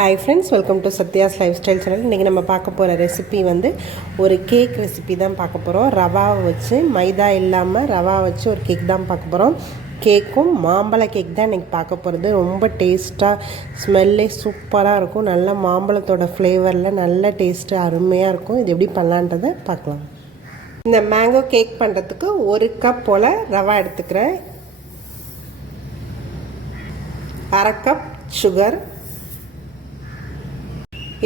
Hi friends, welcome to Sathya's life style channel. இன்றைக்கி நம்ம பார்க்க போகிற ரெசிபி ஒரு கேக் ரெசிபி தான் பார்க்க போகிறோம். ரவாவை வச்சு, மைதா இல்லாமல் ரவா வச்சு ஒரு கேக் தான் பார்க்க போகிறோம். கேக்கும் மாம்பழ கேக் தான் இன்றைக்கி பார்க்க போகிறது. ரொம்ப டேஸ்ட்டாக, ஸ்மெல்லே சூப்பராக இருக்கும். நல்ல மாம்பழத்தோட ஃப்ளேவரில் நல்ல டேஸ்ட்டு அருமையாக இருக்கும். இது எப்படி பண்ணலான்றதை பார்க்கலாம். இந்த மேங்கோ கேக் பண்ணுறதுக்கு 1 கப் போல் ரவா எடுத்துக்கிறேன். 1/2 கப் சுகர்,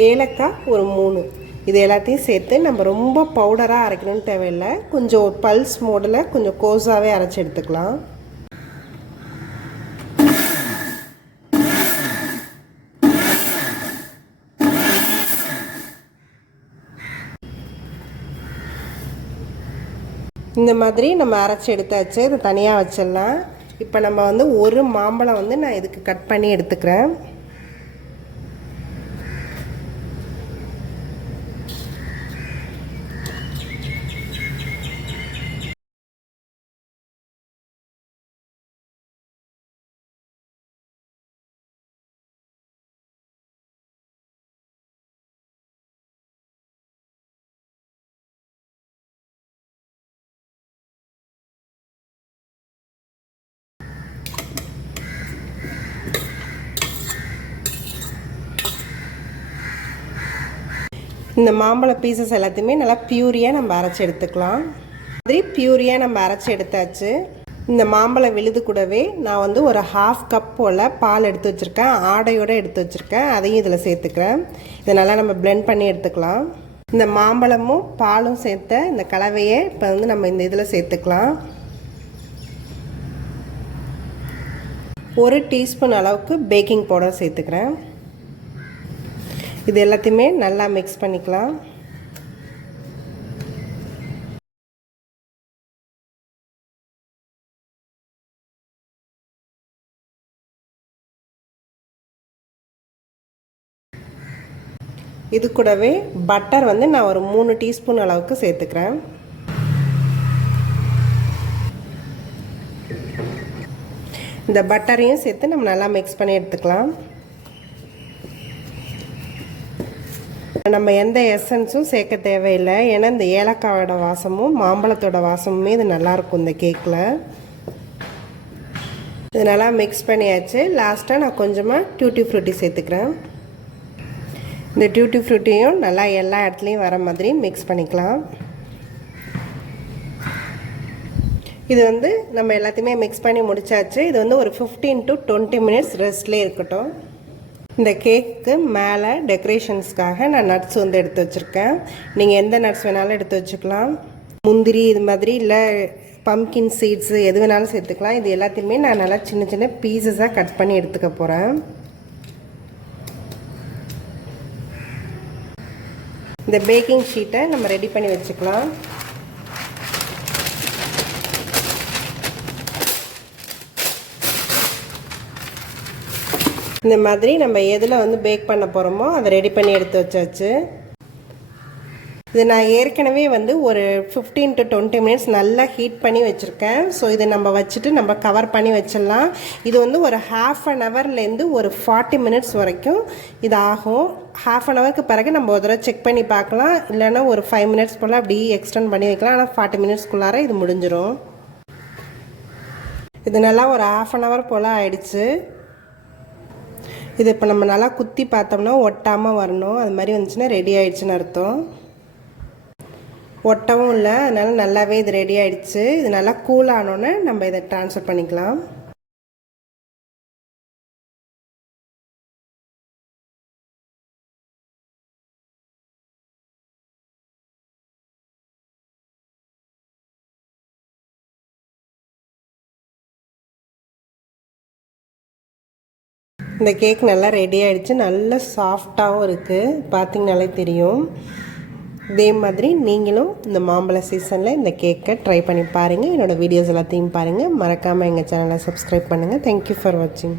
ஏலக்காய் ஒரு 3, இது எல்லாத்தையும் சேர்த்து நம்ம ரொம்ப பவுடராக அரைக்கணும்னு தேவையில்லை. கொஞ்சம் ஒரு பல்ஸ் மோடில் கொஞ்சம் கோஸாகவே அரைச்சி எடுத்துக்கலாம். இந்த மாதிரி நம்ம அரைச்சி எடுத்தாச்சு. இது தனியாக வச்சிடலாம். இப்போ நம்ம ஒரு மாம்பழம் நான் இதுக்கு கட் பண்ணி எடுத்துக்கிறேன். இந்த மாம்பழ பீசஸ் எல்லாத்தையுமே நல்லா பியூரியாக நம்ம அரைச்சி எடுத்துக்கலாம். மாதிரி பியூரியாக நம்ம அரைச்சி எடுத்தாச்சு. இந்த மாம்பழ விழுது கூடவே நான் ஒரு 1/2 கப் போல் பால் எடுத்து வச்சுருக்கேன். ஆடையோடு எடுத்து வச்சுருக்கேன். அதையும் இதில் சேர்த்துக்கிறேன். இதை நல்லா நம்ம பிளெண்ட் பண்ணி எடுத்துக்கலாம். இந்த மாம்பழமும் பாலும் சேர்த்த இந்த கலவையை இப்போ நம்ம இந்த இதில் சேர்த்துக்கலாம். 1 டீஸ்பூன் அளவுக்கு பேக்கிங் பவுடர் சேர்த்துக்கிறேன். இது எல்லாத்தையுமே நல்லா மிக்ஸ் பண்ணிக்கலாம். இது கூடவே பட்டர் நான் ஒரு 3 டீஸ்பூன் அளவுக்கு சேர்த்துக்கிறேன். இந்த பட்டரையும் சேர்த்து நம்ம நல்லா மிக்ஸ் பண்ணி எடுத்துக்கலாம். நம்ம எந்த எசன்ஸும் சேர்க்க தேவையில்லை. ஏன்னா இந்த ஏலக்காயோட வாசமும் மாம்பழத்தோட வாசமுமே இது நல்லாயிருக்கும் இந்த கேக்கில். இது நல்லா மிக்ஸ் பண்ணியாச்சு. லாஸ்ட்டாக நான் கொஞ்சமாக டியூட்டி ஃப்ரூட்டி சேர்த்துக்கிறேன். இந்த டியூட்டி ஃப்ரூட்டியும் நல்லா எல்லா இடத்துலையும் வர மாதிரி மிக்ஸ் பண்ணிக்கலாம். இது நம்ம எல்லாத்தையுமே மிக்ஸ் பண்ணி முடிச்சாச்சு. இது ஒரு 15 to 20 மினிட்ஸ் ரெஸ்ட்லேயே இருக்கட்டும். இந்த கேக்கு மேலே டெக்கரேஷன்ஸ்க்காக நான் நட்ஸ் எடுத்து வச்சுருக்கேன். நீங்கள் எந்த நட்ஸ் வேணாலும் எடுத்து வச்சுக்கலாம். முந்திரி இது மாதிரி, இல்லை பம்கின் சீட்ஸு எது வேணாலும் சேர்த்துக்கலாம். இது எல்லாத்தையுமே நான் நல்லா சின்ன சின்ன பீசஸாக கட் பண்ணி எடுத்துக்க போகிறேன். இந்த பேக்கிங் ஷீட்டை நம்ம ரெடி பண்ணி வச்சுக்கலாம். இந்த மாதிரி நம்ம எதில் பேக் பண்ண போகிறோமோ அதை ரெடி பண்ணி எடுத்து வச்சாச்சு. இது நான் ஏற்கனவே ஒரு 15 to 20 மினிட்ஸ் நல்லா ஹீட் பண்ணி வச்சுருக்கேன். ஸோ இதை நம்ம வச்சுட்டு நம்ம கவர் பண்ணி வச்சிடலாம். இது ஒரு 1/2 ஹவர்லேருந்து ஒரு 40 மினிட்ஸ் வரைக்கும் இது ஆகும். 1/2 ஹவருக்கு பிறகு நம்ம ஒரு தடவை செக் பண்ணி பார்க்கலாம். இல்லைன்னா ஒரு 5 மினிட்ஸ் போல் அப்படி எக்ஸ்டெண்ட் பண்ணி வைக்கலாம். ஆனால் 40 மினிட்ஸ்க்குள்ளார இது முடிஞ்சிடும். இது நல்லா ஒரு 1/2 ஹவர் போல் ஆயிடுச்சு. இது இப்போ நம்ம நல்லா குத்தி பார்த்தோம்னா ஒட்டாமல் வரணும். அது மாதிரி வந்துச்சுன்னா ரெடி ஆகிடுச்சின்னு அர்த்தம். ஒட்டவும் இல்லை, அதனால் நல்லாவே இது ரெடி ஆகிடுச்சு. இது நல்லா கூல் ஆனோன்னே நம்ம இதை ட்ரான்ஸ்ஃபர் பண்ணிக்கலாம். இந்த கேக் நல்லா ரெடி ஆகிடுச்சு. நல்ல சாஃப்டாகவும் இருக்குது, பார்த்திங்கனாலே தெரியும். இதே மாதிரி நீங்களும் இந்த மாம்பழ சீசனில் இந்த கேக்கை ட்ரை பண்ணி பாருங்கள். என்னோடய வீடியோஸ் எல்லாத்தையும் பாருங்கள். மறக்காமல் எங்கள் சேனலை சப்ஸ்கிரைப் பண்ணுங்கள். தேங்க்யூ ஃபார் வாட்சிங்.